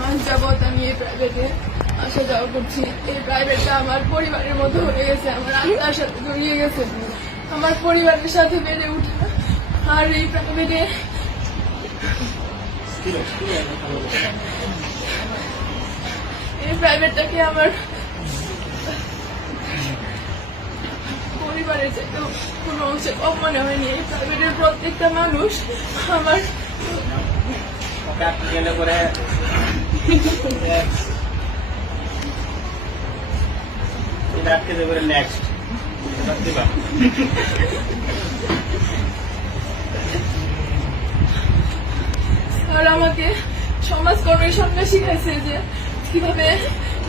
মাস যাবত আমি এই প্রাইভেটে আসা যাওয়া করছি। এই প্রাইভেটটা আমার পরিবারের মতো হয়ে গেছে, আমার আত্মার সাথে জড়িয়ে গেছে, আমার পরিবারের সাথে বেড়ে উঠা। আর এই প্রাইভেটটাকে আমার পরিবারের চাইতেও কোনো অংশে কম মনে হয়নি। এই প্রাইভেটের প্রত্যেকটা মানুষ আমার আর আমাকে সমাজকর্মের সামনে শিখাইছে যে কিভাবে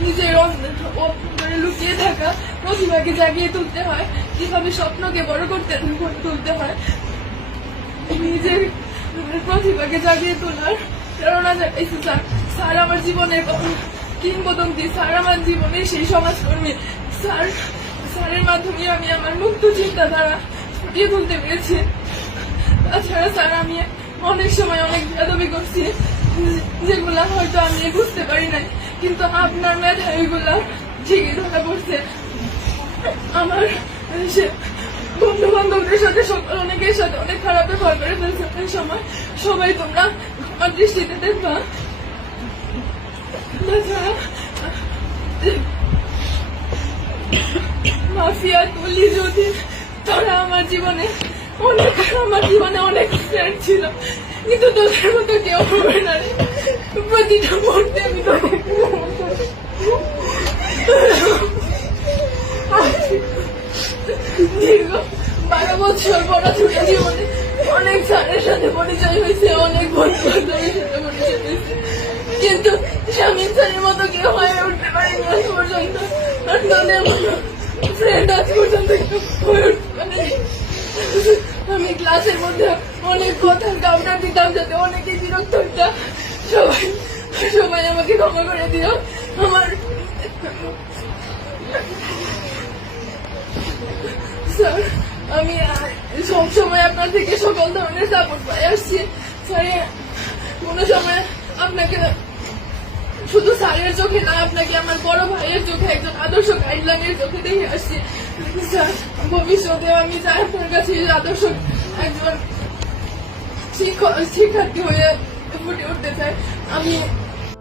নিজের লুকিয়ে থাকা প্রতিভাকে জাগিয়ে তুলতে হয়, কিভাবে স্বপ্নকে বড় করতে তুলতে হয়। নিজের প্রতিভাকে জাগিয়ে তোলার প্রেরণা জাগাইছে স্যার। স্যার আমার জীবনের কিংবদন্তি, স্যার আমার জীবনের সেই সমাজকর্মী। স্যারের মাধ্যমে আমি আমার মুক্ত চিন্তাধারা ফুটিয়ে তুলতে পেরেছি। তাছাড়া স্যার আমি অনেক সময় অনেক বেয়াদবি করছি, যেগুলা হয়তো আমি বুঝতে পারি নাই, কিন্তু আপনার মেধায় ওইগুলা ঠিকই ধরা পড়ছে। আমার বন্ধু বান্ধবদের সাথে অনেকের সাথে অনেক খারাপ ব্যবহার করে ফেলছে। ওই সময় সবাই তোমরা আমার দৃষ্টিতে দেখবা। তাছাড়া মাফিয়া তুলি যদি তারা আমার জীবনে অনেক ফ্রেন্ড ছিল, কিন্তু তোদের মতো কেউ হবে না রে। প্রতিটা মুহূর্তে আমি দীর্ঘ 12 বছর পড়াশোনা জীবনে অনেক স্যারের সাথে পরিচয় হয়েছে, অনেক বন্ধু বান্ধবের সাথে পরিচয় হয়েছে, কিন্তু শামীম স্যারের মতো কেউ হয়ে উঠতে পারেনি আজ পর্যন্ত। আর তোদের মতো ফ্রেন্ড আজ পর্যন্ত হয়ে উঠতে পারেনি। আমি ক্লাসের মধ্যে অনেক কথার কাউন্টার দিতাম যাতে অনেকে বিরক্ত হইতা। সবাই আমাকে ক্ষমা করে দিও। আমার স্যার, আমি সবসময় আপনার থেকে সকল ধরনের সাপোর্ট পাই আসছি। স্যার, কোনো সময় আপনাকে শুধু স্যারের চোখে না, আপনাকে আমার বড় ভাইয়ের চোখে, একজন আদর্শ গাইডলাইনের চোখে দেখে আসছি। স্যার, ভবিষ্যতে আমি চাই আপনার কাছে আদর্শ একজন শিক্ষার্থী হয়ে ফুটে উঠতে চাই। আমি